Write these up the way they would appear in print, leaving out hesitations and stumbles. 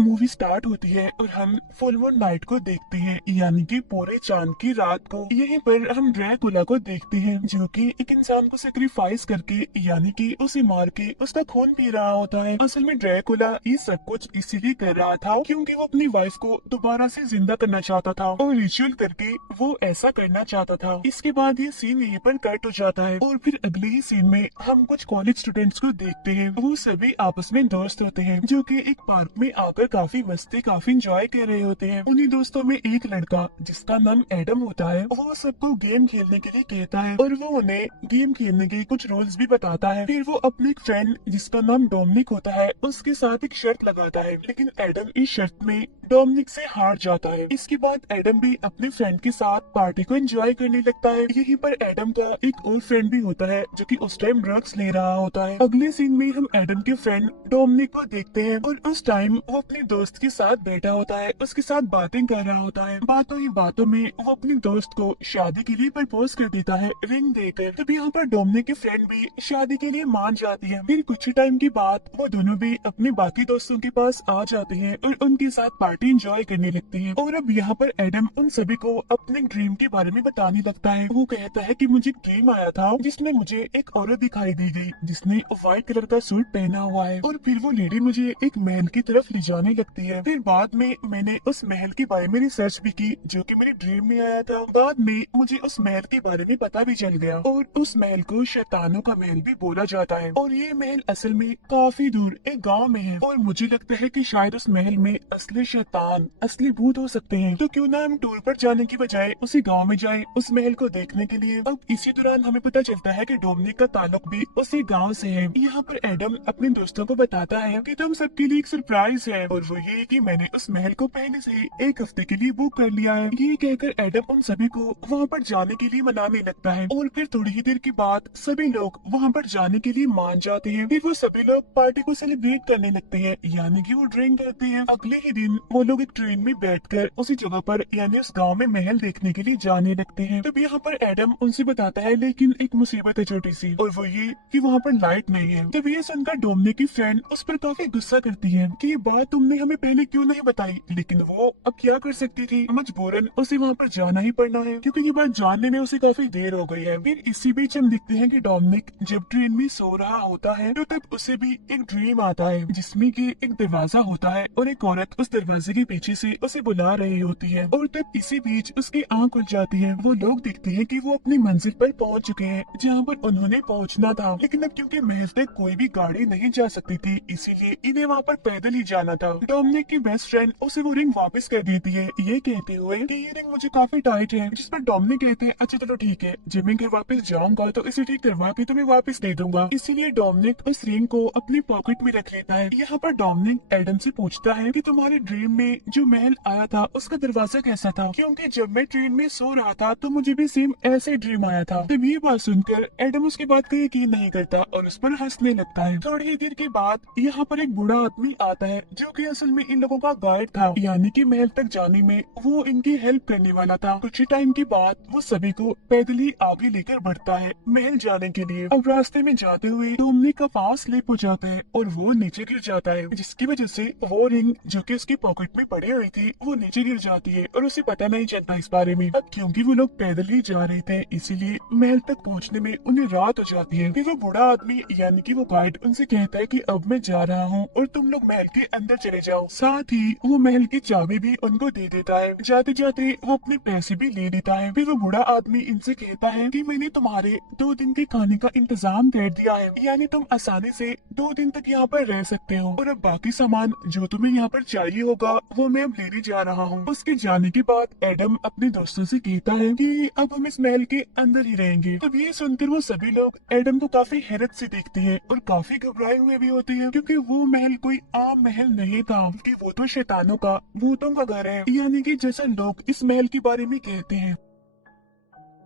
Movie start होती है और हम फुल मून नाइट को देखते हैं, यानी कि पूरे चांद की रात को। यहीं पर हम ड्रैकुला को देखते हैं जो कि एक इंसान को सेक्रीफाइस करके, यानी कि उसे मार के उसका खून पी रहा होता है। असल में ड्रैकुला ये सब कुछ इसीलिए कर रहा था क्योंकि वो अपनी वाइफ को दोबारा से जिंदा करना चाहता था और रिचुअल करके वो ऐसा करना चाहता था। इसके बाद ये सीन यहीं पर कट हो जाता है और फिर अगले ही सीन में हम कुछ कॉलेज स्टूडेंट्स को देखते हैं। वो सभी आपस में दोस्त होते हैं जो कि एक पार्क में आकर काफी मस्ती काफी इंजॉय कर रहे होते हैं। उन्हीं दोस्तों में एक लड़का जिसका नाम एडम होता है, वो सबको गेम खेलने के लिए कहता है और वो उन्हें गेम खेलने के कुछ रूल्स भी बताता है। फिर वो अपने एक फ्रेंड जिसका नाम डोमिनिक होता है उसके साथ एक शर्त लगाता है, लेकिन एडम इस शर्त में डोमिनिक से हार जाता है। इसके बाद एडम भी अपने फ्रेंड के साथ पार्टी को एंजॉय करने लगता है। यहीं पर एडम का एक और फ्रेंड भी होता है जो कि उस टाइम ड्रग्स ले रहा होता है। अगले सीन में हम एडम के फ्रेंड डोमिनिक को देखते हैं और उस टाइम वो अपने दोस्त के साथ बैठा होता है, उसके साथ बातें कर रहा होता है। बातों ही बातों में वो अपने दोस्त को शादी के लिए प्रपोज कर देता है रिंग देकर। तब यहाँ पर डोमिनिक की फ्रेंड भी शादी के लिए मान जाती है। फिर कुछ टाइम के बाद वो दोनों भी अपने बाकी दोस्तों के पास आ जाते हैं और उनके साथ पार्टी एंजॉय करने लगते हैं। और अब यहाँ पर एडम उन सभी को अपने ड्रीम के बारे में बताने लगता है। वो कहता है कि मुझे ड्रीम आया था जिसमें मुझे एक औरत दिखाई दी गई जिसने व्हाइट कलर का सूट पहना हुआ है और फिर वो लेडी मुझे एक महल की तरफ ले जाने लगती है। फिर बाद में मैंने उस महल के बारे में रिसर्च भी की जो कि मेरी ड्रीम में आया था। बाद में मुझे उस महल के बारे में पता भी चल गया और उस महल को शैतानों का महल भी बोला जाता है और ये महल असल में काफी दूर एक गांव में है और मुझे लगता है कि शायद उस महल में असली शैतान असली भूत हो सकते हैं। तो क्यों ना हम टूर पर जाने की बजाय उसी गांव में जाएं उस महल को देखने के लिए। अब इसी दौरान हमें पता चलता है कि डोमिनिक का ताल्लुक भी उसी गांव से है। यहाँ पर एडम अपने दोस्तों को बताता है कि तुम सबके लिए एक सरप्राइज है और वो ये कि मैंने उस महल को पहले से ही एक हफ्ते के लिए बुक कर लिया है। ये कहकर एडम उन सभी को वहाँ पर जाने के लिए मनाने लगता है और फिर थोड़ी ही देर के बाद सभी लोग वहाँ पर जाने के लिए मान जाते हैं। फिर वो सभी लोग पार्टी को सेलिब्रेट करने लगते हैं, यानी कि वो ड्रिंक करते हैं। अगले ही दिन वो लोग एक ट्रेन में बैठकर उसी जगह पर यानी उस गांव में महल देखने के लिए जाने लगते हैं। तब यहाँ पर एडम उनसे बताता है लेकिन एक मुसीबत है छोटी सी, और वो ये कि वहाँ पर लाइट नहीं है। तब ये सुनकर डोमिनिक की फ्रेंड उस पर काफी गुस्सा करती है कि ये बात तुमने हमें पहले क्यों नहीं बताई, लेकिन वो अब क्या कर सकती थी, मजबूरन उसे वहाँ पर जाना ही पड़ना है क्योंकि ये बात जानने में उसे काफी देर हो गई है। फिर इसी बीच हम देखते हैं कि डोमिनिक जब ट्रेन में सो रहा होता है तो तब उसे भी एक ड्रीम आता है जिसमें कि एक दरवाजा होता है और एक औरत उस दरवाजे के पीछे से उसे बुला रही होती है और तब इसी बीच उसकी आंख खुल जाती है। वो लोग देखते हैं कि वो अपनी मंजिल पर पहुंच चुके हैं जहां पर उन्होंने पहुंचना था, लेकिन अब क्योंकि महल तक कोई भी गाड़ी नहीं जा सकती थी इसीलिए इन्हें वहां पर पैदल ही जाना था। डोमिनिक की बेस्ट फ्रेंड उसे वो रिंग वापस कर देती है ये कहते हुए कि ये रिंग मुझे काफी टाइट है, जिस पर डोमिनिक कहते हैं अच्छा चलो ठीक है, जब मैं घर वापस जाऊंगा तो इसे ठीक करवा के तुम्हें वापस दे दूंगा। इसीलिए डोमिनिक उस रिंग को अपनी पॉकेट में रख लेता है। यहाँ पर डोमिनिक एडम से पूछता है कि तुम्हारे ड्रीम में जो महल आया था उसका दरवाजा कैसा था, क्योंकि जब मैं ट्रेन में सो रहा था तो मुझे भी सेम ऐसे ड्रीम आया था। तब ये बात सुनकर एडम उसकी बात का यकीन नहीं करता और उस पर हंसने लगता है। थोड़ी ही देर के बाद यहाँ पर एक बूढ़ा आदमी आता है जो कि असल में इन लोगों का गाइड था, यानी कि महल तक जाने में वो इनकी हेल्प करने वाला था। कुछ टाइम के बाद वो सभी को पैदल ही आगे लेकर बढ़ता है महल जाने के लिए। अब रास्ते में जाते हुए डोमिनिक का पाँव स्लिप हो जाता है और वो नीचे गिर जाता है, जिसकी वजह से वो रिंग जो कि उसकी पॉकेट में पड़ी हुई थी वो नीचे गिर जाती है और उसे पता नहीं चलता इस बारे में। अब क्योंकि वो लोग पैदल ही जा रहे थे इसीलिए महल तक पहुंचने में उन्हें रात हो जाती है। फिर वो बूढ़ा आदमी यानी कि वो गाइड उनसे कहता है कि अब मैं जा रहा हूँ और तुम लोग महल के अंदर चले जाओ। साथ ही वो महल की चाबी भी उनको दे देता है। जाते जाते वो अपने पैसे भी ले लेता है। फिर वो बूढ़ा आदमी इनसे कहता है कि मैंने तुम्हारे 2 दिन के खाने का इंतजाम कर दिया है, यानी तुम आसानी से 2 दिन तक यहाँ पर रह सकते हो और अब बाकी सामान जो तुम्हें यहाँ पर चाहिए होगा वो मैं अब लेने जा रहा हूँ। उसके जाने के बाद एडम अपने दोस्तों से कहता है कि अब हम इस महल के अंदर ही रहेंगे। तब ये सुनकर वो सभी लोग एडम को काफी हैरत से देखते हैं और काफी घबराए हुए भी होते हैं क्योंकि वो महल कोई आम महल नहीं था कि वो तो शैतानों का भूतों का घर है, यानी कि जैसा लोग इस महल के बारे में कहते हैं।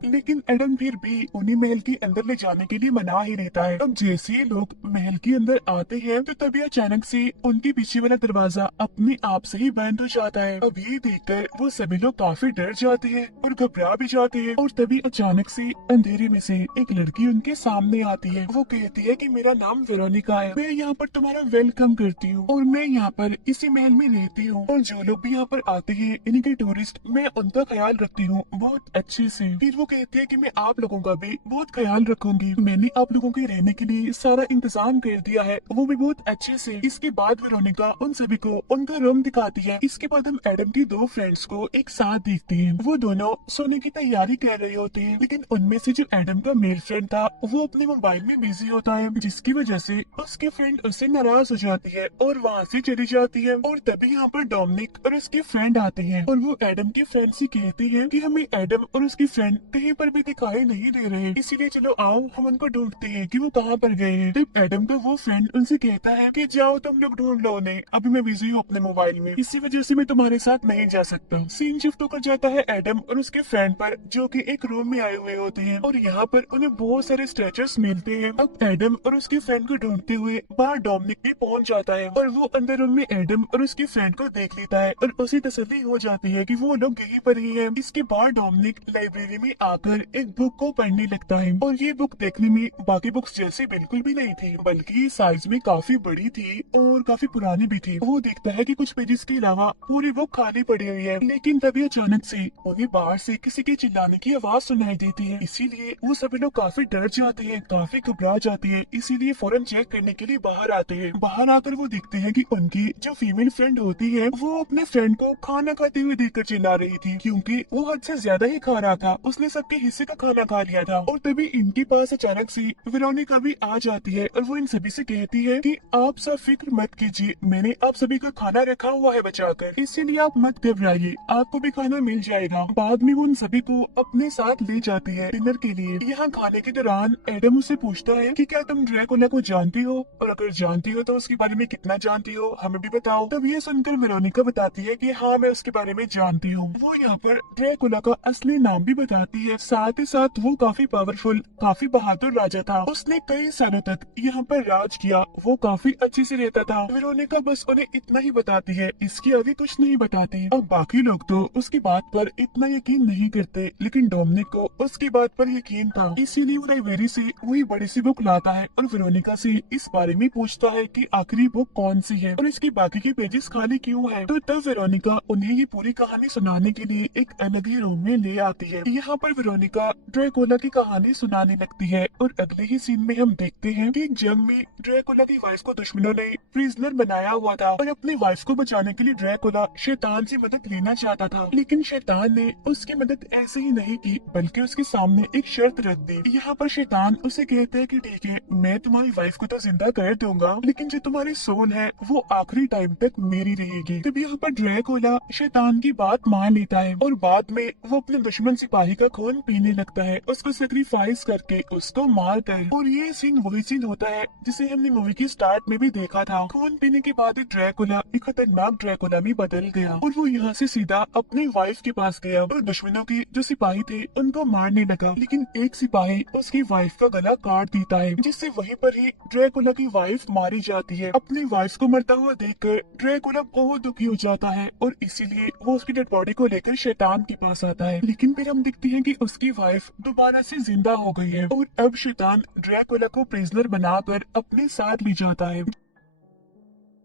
लेकिन एडम फिर भी उन्हें महल के अंदर ले जाने के लिए मना ही रहता है। अब जैसे ही लोग महल के अंदर आते हैं तो तभी अचानक से उनके पीछे वाला दरवाजा अपने आप से ही बंद हो जाता है। अब ये देखकर वो सभी लोग काफी डर जाते हैं और घबरा भी जाते हैं। और तभी अचानक से अंधेरे में से एक लड़की उनके सामने आती है। वो कहती है कि मेरा नाम वेरोनिका है, मैं यहाँ पर तुम्हारा वेलकम करती हूँ और मैं यहाँ पर इसी महल में रहती हूँ और जो लोग भी यहाँ पर आते हैं इनके टूरिस्ट, मैं उनका ख्याल रखती हूँ बहुत अच्छे से। फिर वो कहती है कि मैं आप लोगों का भी बहुत ख्याल रखूंगी, मैंने आप लोगों के रहने के लिए सारा इंतजाम कर दिया है, वो भी बहुत अच्छे से। इसके बाद वेरोनिका उन सभी को उनका रूम दिखाती है। इसके बाद हम एडम की दो फ्रेंड्स को एक साथ देखते हैं। वो दोनों सोने की तैयारी कर रहे होते हैं, लेकिन उनमें से जो एडम का मेल फ्रेंड था वो अपने मोबाइल में बिजी होता है, जिसकी वजह से उसके फ्रेंड उससे नाराज हो जाती है और वहाँ से चली जाती है। और तभी यहाँ पर डोमिनिक और उसके फ्रेंड आते हैं और वो एडम के फ्रेंड से कहते हैं कि हमें एडम और उसकी फ्रेंड कहीं पर भी दिखाई नहीं दे रहे, इसीलिए चलो आओ हम उनको ढूंढते हैं कि वो कहाँ पर गए हैं। तब एडम का वो फ्रेंड उनसे कहता है कि जाओ तुम लोग ढूंढ लो उन्हें, अभी मैं बिजी हूँ अपने मोबाइल में, इसी वजह से मैं तुम्हारे साथ नहीं जा सकता। सीन शिफ्ट होकर जाता है एडम और उसके फ्रेंड पर, जो कि एक रूम में आए हुए होते हैं और यहाँ पर उन्हें बहुत सारे स्ट्रेचर्स मिलते हैं। अब एडम और उसके फ्रेंड को ढूंढते हुए बाहर डोमिनिक भी पहुंच जाता है और वो अंदर रूम में एडम और उसके फ्रेंड को देख लेता है और उसे तसल्ली हो जाती है कि वो लोग यहीं पर ही है। इसके बाद डोमिनिक लाइब्रेरी में आकर एक बुक को पढ़ने लगता है और ये बुक देखने में बाकी बुक्स जैसे बिल्कुल भी नहीं थी, बल्कि साइज में काफी बड़ी थी और काफी पुरानी भी थी। वो देखता है कि कुछ पेजेस के अलावा पूरी बुक खाली पड़ी हुई है, लेकिन तभी अचानक से उन्हें बाहर से किसी के चिल्लाने की आवाज सुनाई देती है। इसीलिए वो सभी लोग काफी डर जाते हैं, काफी घबरा जाते हैं, इसीलिए फौरन चेक करने के लिए बाहर आते हैं। बाहर आकर वो देखते हैं कि उनकी जो फीमेल फ्रेंड होती है वो अपने फ्रेंड को खाना खाते हुए देखकर चिल्ला रही थी, क्योंकि वो हद से ज्यादा ही खा रहा था, उसने सबके हिस्से का खाना खा लिया था। और तभी इनके पास अचानक से वेरोनिका भी आ जाती है और वो इन सभी से कहती है कि आप सब फिक्र मत कीजिए, मैंने आप सभी का खाना रखा हुआ है बचाकर, इसीलिए आप मत घबराइए, आपको भी खाना मिल जाएगा। बाद में वो उन सभी को अपने साथ ले जाती है डिनर के लिए। यहाँ खाने के दौरान एडम उससे पूछता है कि क्या तुम ड्रैकुला को जानती हो, और अगर जानती हो तो उसके बारे में कितना जानती हो, हमें भी बताओ। तब ये सुनकर वेरोनिका बताती है कि हाँ मैं उसके बारे में जानती हूँ। वो यहाँ पर ड्रैकुला का असली नाम भी बताती है, साथ ही साथ वो काफी पावरफुल, काफी बहादुर राजा था, उसने कई सालों तक यहाँ पर राज किया, वो काफी अच्छे से रहता था। वेरोनिका बस उन्हें इतना ही बताती है, इसके आगे कुछ नहीं बताती। अब बाकी लोग तो उसकी बात पर इतना यकीन नहीं करते, लेकिन डोमिनिक को उसकी बात पर यकीन था, इसीलिए वो लाइब्रेरी से वही बड़ी सी बुक लाता है और वेरोनिका से इस बारे में पूछता है कि आखिरी बुक कौन सी है और इसकी बाकी के पेजेस खाली क्यों है। तो तब वेरोनिका उन्हें ये पूरी कहानी सुनाने के लिए एक अलग ही रूम में ले आती है। यहाँ पर वेरोनिका ड्रैकुला की कहानी सुनाने लगती है और अगले ही सीन में हम देखते हैं कि एक जंग में ड्रैकुला की वाइफ को दुश्मनों ने प्रिजनर बनाया हुआ था और अपनी वाइफ को बचाने के लिए ड्रैकुला शैतान से मदद लेना चाहता था, लेकिन शैतान ने उसकी मदद ऐसे ही नहीं की, बल्कि उसके सामने एक शर्त रख दी। यहाँ पर शैतान उसे कहते हैं कि ठीक है, मैं तुम्हारी वाइफ को तो जिंदा कर दूंगा, लेकिन जो तुम्हारी सोल है वो आखिरी टाइम तक मेरी रहेगी। तब यहाँ पर ड्रैकुला शैतान की बात मान लेता है और बाद में वो अपने दुश्मन सिपाही का खून पीने लगता है, उसको सेक्रीफाइस करके, उसको मार कर। और ये सीन वही सीन होता है जिसे हमने मूवी की स्टार्ट में भी देखा था। खून पीने के बाद ड्रैकुला एक खतरनाक ड्रैकुला में बदल गया और वो यहाँ से सीधा अपनी वाइफ के पास गया और दुश्मनों के जो सिपाही थे उनको मारने लगा, लेकिन एक सिपाही उसकी वाइफ का गला काट देता है, जिससे वहीं पर ही ड्रैकुला की वाइफ मारी जाती है। अपनी वाइफ को मरता हुआ देखकर ड्रैकुला बहुत दुखी हो जाता है और इसीलिए वो उसकी डेड बॉडी को लेकर शैतान के पास आता है, लेकिन फिर हम देखते हैं कि उसकी वाइफ दोबारा से जिंदा हो गई है और अब शैतान ड्रैकुला को प्रिजनर बनाकर अपने साथ ले जाता है।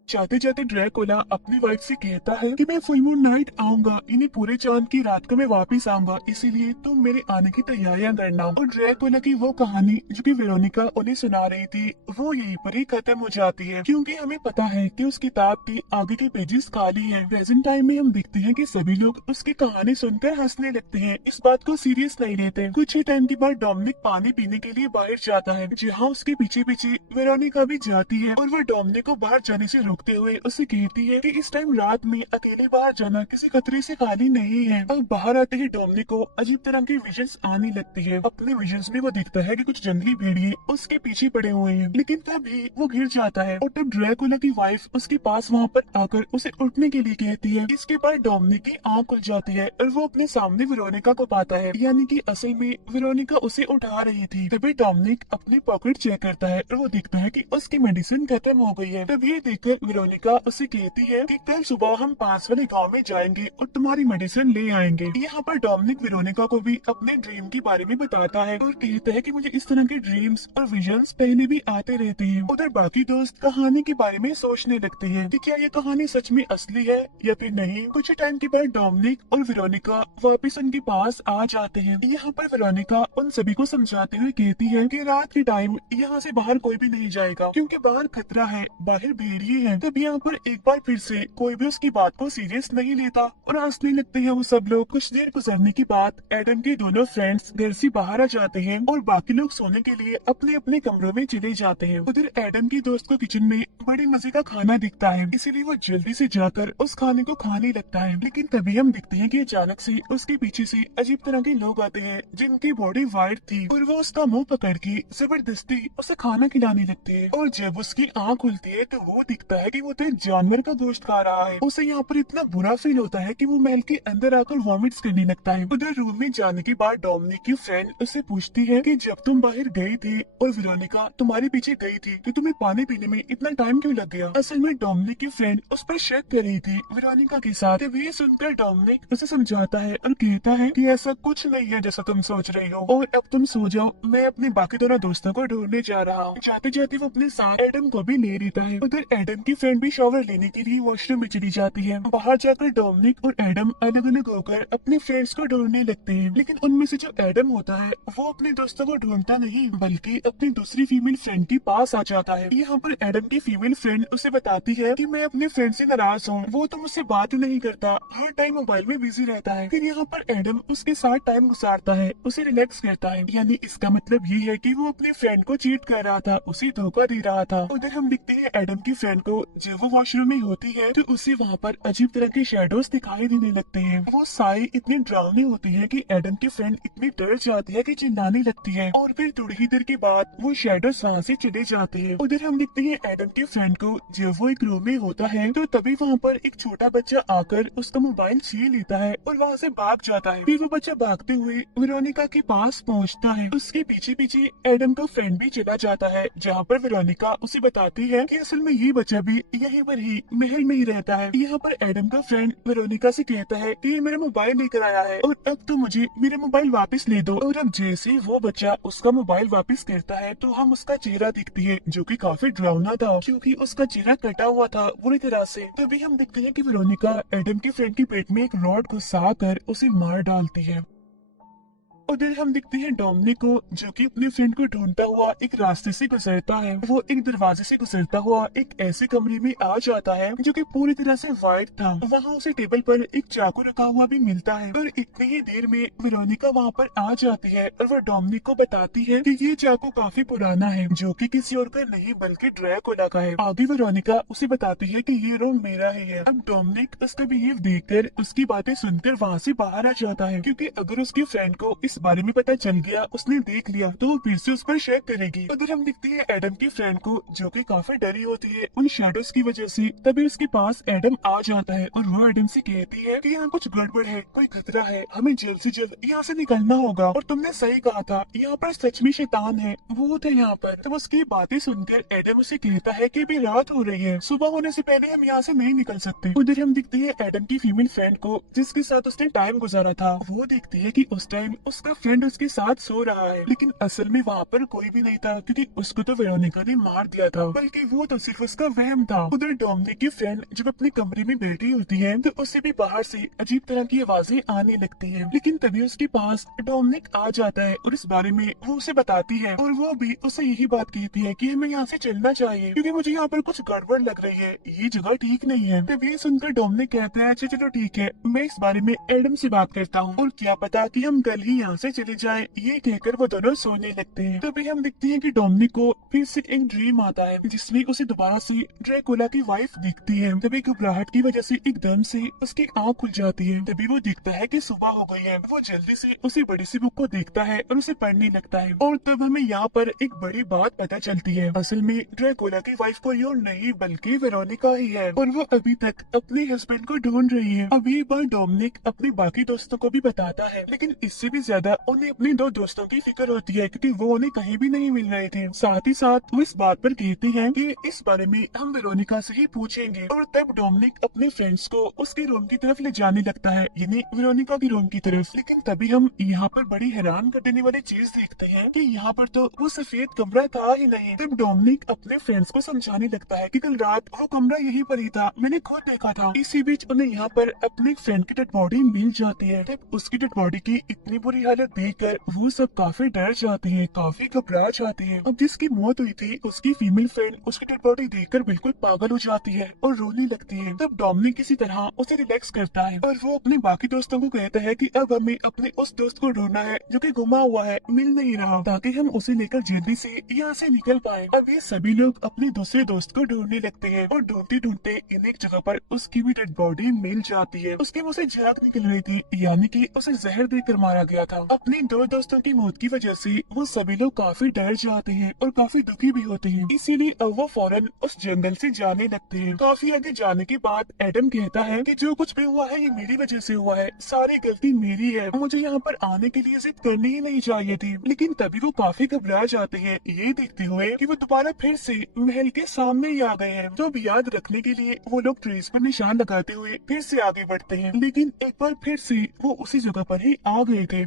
जाते जाते ड्रैकुला अपनी वाइफ से कहता है कि मैं फुल मून नाइट आऊंगा, इन्हें पूरे चांद की रात को मैं वापस आऊंगा, इसीलिए तुम मेरे आने की तैयारियां करना। और ड्रैकुला की वो कहानी जो कि वेरोनिका उन्हें सुना रही थी वो यहीं पर ही खत्म हो जाती है, क्योंकि हमें पता है कि उस किताब के आगे के पेजेस खाली हैं। प्रेजेंट टाइम में हम देखते हैं कि सभी लोग उसकी कहानी सुनकर हंसने लगते हैं, इस बात को सीरियस नहीं लेते। कुछ ही टाइम के बाद डोमिनिक पानी पीने के लिए बाहर जाता है, जहाँ उसके पीछे पीछे वेरोनिका भी जाती है और वह डोमिनिक को बाहर जाने से भौंकते हुए उससे कहती है कि इस टाइम रात में अकेले बाहर जाना किसी खतरे से खाली नहीं है। अब बाहर आते ही डोमिनिक को अजीब तरह की विजन्स आने लगती है। अपने विजन्स में वो दिखता है कि कुछ जंगली भेड़िए उसके पीछे पड़े हुए हैं, लेकिन तभी वो गिर जाता है और तब ड्रैकुला की वाइफ उसके पास वहाँ पर आकर उसे उठने के लिए कहती है। इसके बाद डोमिनिक की आंख खुल जाती है और वो अपने सामने वेरोनिका को पाता है, यानी कि असल में वेरोनिका उसे उठा रही थी। तभी डोमिनिक अपनी पॉकेट चेक करता है और वो देखता है कि उसकी मेडिसिन खत्म हो गई है। तब ये देखकर वेरोनिका उसे कहती है कि कल सुबह हम पास वाले गांव में जाएंगे और तुम्हारी मेडिसिन ले आएंगे। यहाँ पर डोमिनिक वेरोनिका को भी अपने ड्रीम के बारे में बताता है और कहता है कि मुझे इस तरह के ड्रीम्स और विजन्स पहले भी आते रहते हैं। उधर बाकी दोस्त कहानी के बारे में सोचने लगते हैं कि क्या ये कहानी सच में असली है या फिर नहीं। कुछ टाइम के बाद डोमिनिक और वेरोनिका वापस उनके पास आ जाते हैं। यहाँ पर वेरोनिका उन सभी को समझाते हुए कहती है कि रात के टाइम यहाँ से बाहर कोई भी नहीं जाएगा क्योंकि बाहर खतरा है, बाहर भेड़िए हैं। तब यहाँ पर एक बार फिर से कोई भी उसकी बात को सीरियस नहीं लेता और हंसने लगते हैं वो सब लोग। कुछ देर गुजरने के बाद एडम के दोनों फ्रेंड्स घर से बाहर आ जाते हैं और बाकी लोग सोने के लिए अपने अपने कमरों में चले जाते हैं। उधर एडम की दोस्त को किचन में बड़े मजे का खाना दिखता है, इसीलिए वो जल्दी से जाकर उस खाने को खाने लगता है। लेकिन तभी हम देखते हैं कि अचानक से उसके पीछे से अजीब तरह के लोग आते हैं जिनकी बॉडी वाइट थी और वो उसका मुंह पकड़ के जबरदस्ती उसे खाना खिलाने लगते हैं। और जब उसकी आंख खुलती है तो वो दिखता है कि वो तो एक जानवर का गोश्त खा रहा है। उसे यहाँ पर इतना बुरा फील होता है कि वो महल के अंदर आकर वॉमिट्स करने लगता है। उधर रूम में जाने के बाद डोमिनिक की फ्रेंड उससे पूछती है कि जब तुम बाहर गई थी और वेरोनिका तुम्हारे पीछे गई थी तो तुम्हें पानी पीने में इतना टाइम क्यों लग गया। असल में डोमिनिक की फ्रेंड उस पर शक कर रही थी वेरोनिका के साथ। ये सुनकर डोमिनिक उसे समझाता है और कहता है कि ऐसा कुछ नहीं है जैसा तुम सोच रही हो और अब तुम सो जाओ, मैं अपने बाकी दोनों दोस्तों को ढूंढने जा रहा हूँ। जाते जाते वो अपने साथ एडम को भी ले लेता है। उधर एडम की फ्रेंड भी शॉवर लेने के लिए वॉशरूम में चली जाती है। बाहर जाकर डोमिनिक और एडम अलग अलग होकर अपने फ्रेंड्स को ढूंढने लगते हैं, लेकिन उनमें से जो एडम होता है वो अपने दोस्तों को ढूंढता नहीं बल्कि अपनी दूसरी फीमेल फ्रेंड के पास आ जाता है। यहाँ पर एडम की फीमेल फ्रेंड उसे बताती है कि मैं अपने फ्रेंड से नाराज हूँ, वो तो मुझसे बात नहीं करता, हर टाइम मोबाइल में बिजी रहता है। फिर यहाँ पर एडम उसके साथ टाइम गुजारता है, उसे रिलैक्स करता है, यानी इसका मतलब ये है कि वो अपने फ्रेंड को चीट कर रहा था, उसे धोखा दे रहा था। उधर हम दिखते हैं एडम की फ्रेंड को जब वो वॉशरूम में होती है तो उसे वहाँ पर अजीब तरह के शेडोज दिखाई देने लगते हैं। वो साए इतने डरावने होते हैं कि एडम की फ्रेंड इतनी डर जाती है कि चिल्लाने लगती है और फिर थोड़ी ही देर के बाद वो शेडोज वहाँ से चले जाते हैं। उधर हम दिखते हैं एडम की फ्रेंड को जब वो एक रूम में होता है तो तभी वहाँ पर एक छोटा बच्चा आकर उसका मोबाइल छीन लेता है और वहाँ से भाग जाता है। फिर वो बच्चा भागते हुए वेरोनिका के पास पहुँचता है। उसके पीछे पीछे एडम का फ्रेंड भी चला जाता है, जहाँ पर वेरोनिका उसे बताती है कि असल में ये बच्चा भी यहीं पर ही महल में ही रहता है। यहाँ पर एडम का फ्रेंड वेरोनिका से कहता है कि ये मेरा मोबाइल लेकर आया है और अब तो मुझे मेरा मोबाइल वापस ले दो। और अब जैसे वो बच्चा उसका मोबाइल वापस करता है तो हम उसका चेहरा दिखती है जो कि काफी डरावना था क्योंकि उसका चेहरा कटा हुआ था बुरी तरह से। तभी हम देखते हैं कि वेरोनिका एडम के फ्रेंड के पेट में एक रॉड घुसा कर उसे मार डालती है। उधर हम दिखते हैं डोमिनिक को जो कि अपने फ्रेंड को ढूंढता हुआ एक रास्ते से गुजरता है। वो एक दरवाजे से गुजरता हुआ एक ऐसे कमरे में आ जाता है जो कि पूरी तरह से वाइट था। वहाँ उसे टेबल पर एक चाकू रखा हुआ भी मिलता है और इतनी ही देर में वेरोनिका वहाँ पर आ जाती है और वो डोमिनिक को बताती है कि ये चाकू काफी पुराना है जो कि किसी और का नहीं बल्कि ड्रैकुला का है। आगे वेरोनिका उसे बताती है कि ये रूम मेरा ही है। अब डोमिनिक उसका बिहेव देखकर उसकी बातें सुनकर वहाँ से बाहर आ जाता है क्योंकि अगर उसकी फ्रेंड को इस बारे में पता चल गया, उसने देख लिया तो वो फिर से उस पर शक करेगी। उधर हम दिखते हैं एडम की फ्रेंड को जो कि काफी डरी होती है उन शेडोज की वजह से। तभी उसके पास एडम आ जाता है और वो एडम से कहती है कि यहाँ कुछ गड़बड़ है, कोई खतरा है, हमें जल्द से जल्द यहाँ से निकलना होगा। और तुमने सही कहा था, यहाँ पर सच में शैतान है, भूत है यहाँ पर। तब उसकी बातें सुनकर एडम उसे कहता है कि अभी रात हो रही है, सुबह होने से पहले हम यहाँ से नहीं निकल सकते। उधर हम दिखते हैं एडम की फीमेल फ्रेंड को जिसके साथ उसने टाइम गुजारा था। वो देखती है कि उस टाइम उसका फ्रेंड उसके साथ सो रहा है, लेकिन असल में वहाँ पर कोई भी नहीं था क्योंकि उसको तो वेरोनिका ने मार दिया था, बल्कि वो तो सिर्फ उसका वहम था। उधर डोमिनिक की फ्रेंड जब अपने कमरे में बैठी होती है तो उससे भी बाहर से अजीब तरह की आवाजें आने लगती है, लेकिन तभी उसके पास डोमिनिक आ जाता है और इस बारे में वो उसे बताती है और वो भी उसे यही बात कहती है कि हमें यहाँ से चलना चाहिए क्योंकि मुझे यहाँ पर कुछ गड़बड़ लग रही है, ये जगह ठीक नहीं है। तभी सुनकर डोमिनिक कहता है अच्छा चलो ठीक है, मैं इस बारे में एडम से बात करता हूँ और क्या पता कि हम कल ही यहाँ से चले जाएं, ये कहकर वो दोनों सोने लगते हैं। तभी हम देखते हैं कि डोमिनिक को फिर से एक ड्रीम आता है जिसमें उसे दोबारा से ड्रैकुला की वाइफ दिखती है। तभी घबराहट की वजह से एकदम से उसकी आँख खुल जाती है। तभी वो देखता है कि सुबह हो गई है। वो जल्दी से उसी बड़ी सी बुक को देखता है और उसे पढ़ने लगता है। और तब हमें यहाँ पर एक बड़ी बात पता चलती है, असल में ड्रैकुला की वाइफ कोई और नहीं बल्कि वेरोनिका ही है और वो अभी तक अपने हस्बैंड को ढूंढ रही है। अभी एक बार डोमिनिक अपने बाकी दोस्तों को भी बताता है, लेकिन इससे भी ज्यादा उन्हें अपने दो दोस्तों की फिक्र होती है क्योंकि वो उन्हें कहीं भी नहीं मिल रहे थे। साथ ही साथ वो इस बात पर कहते हैं कि इस बारे में हम वेरोनिका से ही पूछेंगे। और तब डोमिनिक अपने फ्रेंड्स को उसके रूम की तरफ ले जाने लगता है, यानी वेरोनिका की रूम की तरफ। लेकिन तभी हम यहाँ पर बड़ी हैरान कर देने वाली चीज देखते हैं कि यहाँ पर तो वो सफेद कमरा था ही नहीं। तब डोमिनिक अपने फ्रेंड्स को समझाने लगता है कि कल रात वो कमरा यहीं पर ही था, मैंने खुद देखा था। इसी बीच उन्हें यहाँ पर अपने फ्रेंड की डेड बॉडी मिल जाती है। तब उसकी डेड बॉडी की इतनी बुरी हालत देखकर वो सब काफी डर जाते हैं, काफी घबरा जाते हैं। अब जिसकी मौत हुई थी उसकी फीमेल फ्रेंड उसकी डेड बॉडी देखकर बिल्कुल पागल हो जाती है और रोने लगती है। तब डोमिनिक किसी तरह उसे रिलैक्स करता है और वो अपने बाकी दोस्तों को कहता है कि अब हमें अपने उस दोस्त को ढूंढना है जो कि गुमा हुआ है, मिल नहीं रहा, ताकि हम उसे लेकर जल्दी से यहाँ से निकल पाए। अब ये सभी लोग अपने दूसरे दोस्त को ढूंढने लगते हैं और ढूंढते ढूंढते इन एक जगह पर उसकी भी डेड बॉडी मिल जाती है। उसके मुंह से झाग निकल रही थी, यानी कि उसे जहर देकर मारा गया था। अपने दो दोस्तों की मौत की वजह से वो सभी लोग काफी डर जाते हैं और काफी दुखी भी होते हैं। इसीलिए अब वो फौरन उस जंगल से जाने लगते हैं। काफी आगे जाने के बाद एडम कहता है कि जो कुछ भी हुआ है ये मेरी वजह से हुआ है, सारी गलती मेरी है, मुझे यहाँ पर आने के लिए जिद करनी ही नहीं चाहिए थी। लेकिन तभी वो काफी घबरा जाते हैं ये देखते हुए कि वो दोबारा फिर से महल के सामने ही आ गए हैं। तो अब याद रखने के लिए वो लोग ट्रीज पर निशान लगाते हुए फिर से आगे बढ़ते हैं, लेकिन एक बार फिर से वो उसी जगह पर ही आ गए थे।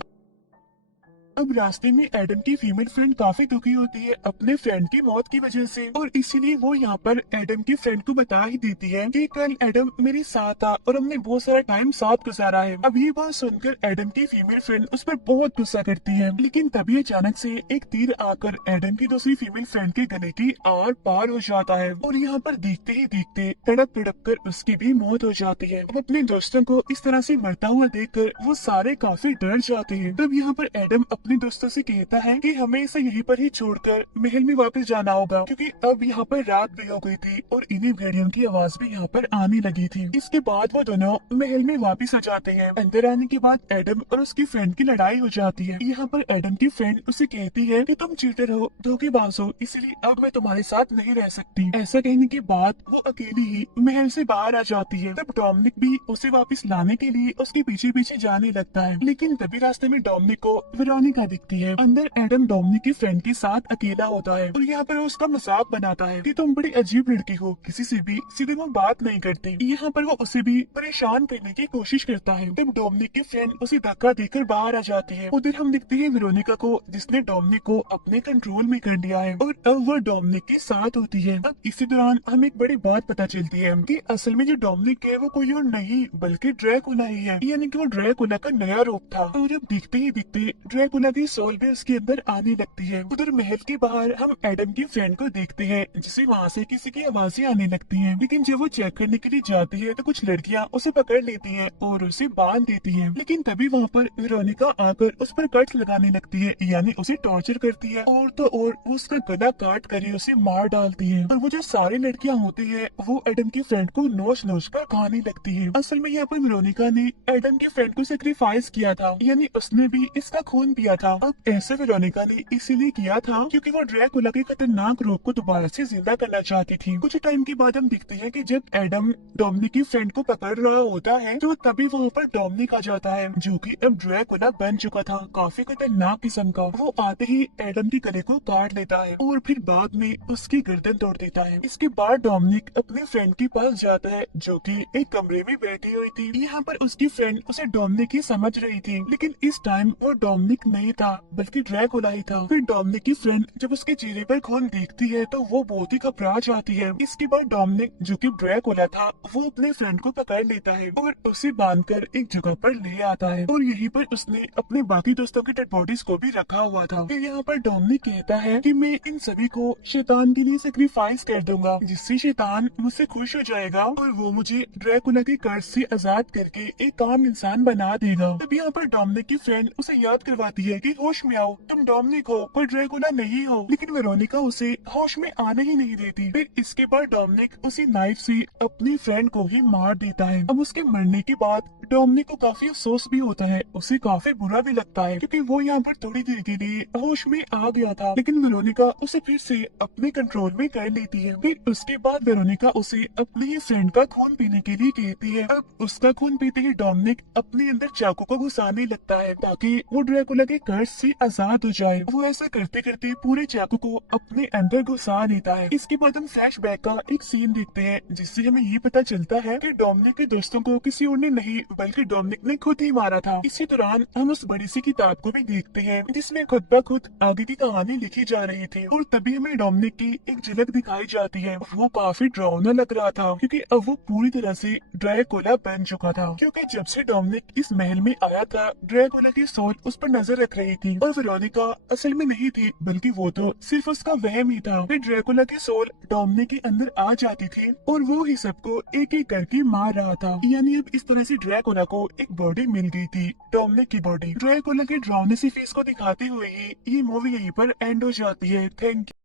अब रास्ते में एडम की फीमेल फ्रेंड काफी दुखी होती है अपने फ्रेंड की मौत की वजह से और इसीलिए वो यहाँ पर एडम की फ्रेंड को बता ही देती है कि कल एडम मेरे साथ था और हमने बहुत सारा टाइम साथ गुजारा है। अब ये बात सुनकर एडम की फीमेल फ्रेंड उस पर बहुत गुस्सा करती है, लेकिन तभी अचानक से एक तीर आकर एडम की दूसरी फीमेल फ्रेंड के गले की आर पार हो जाता है और यहाँ पर देखते ही देखते तड़प तड़प कर उसकी भी मौत हो जाती है। अब अपने दोस्तों को इस तरह से मरता हुआ देखकर वो सारे काफी डर जाते हैं। तब यहाँ पर एडम अपने दोस्तों से कहता है कि हमें इसे यहीं पर ही छोड़कर महल में वापस जाना होगा क्योंकि अब यहाँ पर रात भी हो गई थी और इन्हीं भेड़ियों की आवाज भी यहाँ पर आने लगी थी। इसके बाद वो दोनों महल में वापस आ जाते हैं। अंदर आने के बाद एडम और उसकी फ्रेंड की लड़ाई हो जाती है। यहाँ पर एडम की फ्रेंड उसे कहती है कि तुम चीटर हो, धोखेबाज हो, इसलिए अब मैं तुम्हारे साथ नहीं रह सकती। ऐसा कहने के बाद वो अकेली ही महल से बाहर आ जाती है। तब डोमिनिक भी उसे वापस लाने के लिए उसके पीछे पीछे जाने लगता है, लेकिन तभी रास्ते में डोमिनिक को वेरोनिका दिखती है। अंदर एडम डोमिनिक की फ्रेंड के साथ अकेला होता है और यहाँ पर वो उसका मजाक बनाता है कि तुम बड़ी अजीब लड़की हो, किसी से भी सीधे मुंह बात नहीं करती। यहाँ पर वो उसे भी परेशान करने की कोशिश करता है। तब डोमिनिक की फ्रेंड उसे धक्का देकर बाहर आ जाती है। उधर हम देखते हैं वेरोनिका को जिसने डोमिनिक को अपने कंट्रोल में कर लिया है और अब वो डोमिनिक के साथ होती है। अब इसी दौरान हमें एक बड़ी बात पता चलती है कि असल में जो डोमिनिक है वो कोई और नहीं बल्कि ड्रैकुला ही है, यानी कि वो ड्रैकुला का नया रूप था। और अब देखते ही देखते ड्रैकुला की सोल भी उसके अंदर आने लगती है। उधर महल के बाहर हम एडम की फ्रेंड को देखते हैं जिसे वहाँ से किसी की आवाजें आने लगती हैं, लेकिन जब वो चेक करने के लिए जाती है तो कुछ लड़कियाँ उसे पकड़ लेती हैं और उसे बांध देती हैं। लेकिन तभी वहाँ पर वेरोनिका आकर उस पर कट लगाने लगती है, यानी उसे टॉर्चर करती है और तो और उसका गला काट कर ही उसे मार डालती है। और वो जो सारी लड़कियाँ होती है वो एडम की फ्रेंड को नोच नोच कर खाने लगती है। असल में यहाँ पर वेरोनिका ने एडम की फ्रेंड को सेक्रीफाइस किया था, यानी उसने भी इसका खून पिया था। अब ऐसे वेरोनिका ने इसीलिए किया था क्योंकि वो ड्रैकुला के खतरनाक रूप को दोबारा से जिंदा करना चाहती थी। कुछ टाइम के बाद हम देखते हैं कि जब एडम डोमिनिक की फ्रेंड को पकड़ रहा होता है तो तभी वहाँ पर डोमिनिक आ जाता है जो कि अब ड्रैकुला बन चुका था, काफी खतरनाक किस्म का। वो आते ही एडम के गले को काट लेता है और फिर बाद में उसकी गर्दन तोड़ देता है। इसके बाद डोमिनिक अपने फ्रेंड के पास जाता है जो कि एक कमरे में बैठी हुई थी। यहाँ पर उसकी फ्रेंड उसे डोमिनिक ही समझ रही थी, लेकिन इस टाइम वो डोमिनिक नहीं था बल्कि ड्रैकुला ही था। फिर डोमिनिक की फ्रेंड जब उसके चेहरे पर खून देखती है तो वो बहुत ही घबरा जाती है। इसके बाद डोमिनिक जो कि ड्रैकुला था वो अपने फ्रेंड को पकड़ लेता है और उसे बांधकर एक जगह पर ले आता है और यहीं पर उसने अपने बाकी दोस्तों की डेड बॉडीज को भी रखा हुआ था। फिर यहाँ पर डोमिनिक कहता है कि मैं इन सभी को शैतान के लिए सेक्रीफाइस कर दूंगा, जिससे शैतान मुझसे खुश हो जाएगा और वो मुझे ड्रैकुला के कर्ज से आजाद करके एक काम इंसान बना देगा। तब यहाँ पर डोमिनिक की फ्रेंड उसे याद करवाती है है कि होश में आओ, तुम डोमिनिक हो पर ड्रैकुला नहीं हो, लेकिन वेरोनिका उसे होश में आने ही नहीं देती। फिर इसके बाद डोमिनिक उसी नाइफ से अपनी फ्रेंड को ही मार देता है। अब उसके मरने के बाद डोमिनिक को काफी अफसोस भी होता है, उसे काफी बुरा भी लगता है क्योंकि वो यहाँ पर थोड़ी देर के लिए होश में आ गया था, लेकिन वेरोनिका उसे फिर से अपने कंट्रोल में कर लेती है। फिर उसके बाद वेरोनिका उसे अपने ही फ्रेंड का खून पीने के लिए कहती है। अब उसका खून पीते ही डोमिनिक अपने अंदर चाकू को घुसाने लगता है ताकि वो ड्रैकुला के कर्ज से आजाद हो जाए। वो ऐसा करते करते पूरे चाकू को अपने अंदर घुसा लेता है। इसके बाद हम फ्लैशबैक का एक सीन देखते हैं जिससे हमें ये पता चलता है कि डोमिनिक के दोस्तों को किसी और ने नहीं बल्कि डोमिनिक ने खुद ही मारा था। इसी दौरान हम उस बड़ी सी किताब को भी देखते हैं जिसमें खुद ब खुद आगे की कहानी लिखी जा रही थी, और तभी हमें डोमिनिक की एक झलक दिखाई जाती है। वो काफी डरावना लग रहा था क्योंकि अब वो पूरी तरह से ड्रैकुला बन चुका था, क्योंकि जब से डोमिनिक इस महल में आया था ड्रैकुला की सोच उस पर नजर रख रही थी, और वेरोनिका असल में नहीं थी बल्कि वो तो सिर्फ उसका वहम ही था। फिर ड्रैकुला की सोल डोमिनिक के अंदर आ जाती थी और वो ही सबको एक एक करके मार रहा था। यानी अब इस तरह से ड्रैकुला को एक बॉडी मिल गई थी, डोमिनिक की बॉडी। ड्रैकुला के डरावने सी फेस को दिखाते हुए ही ये मूवी यहीं पर एंड हो जाती है। Thank you.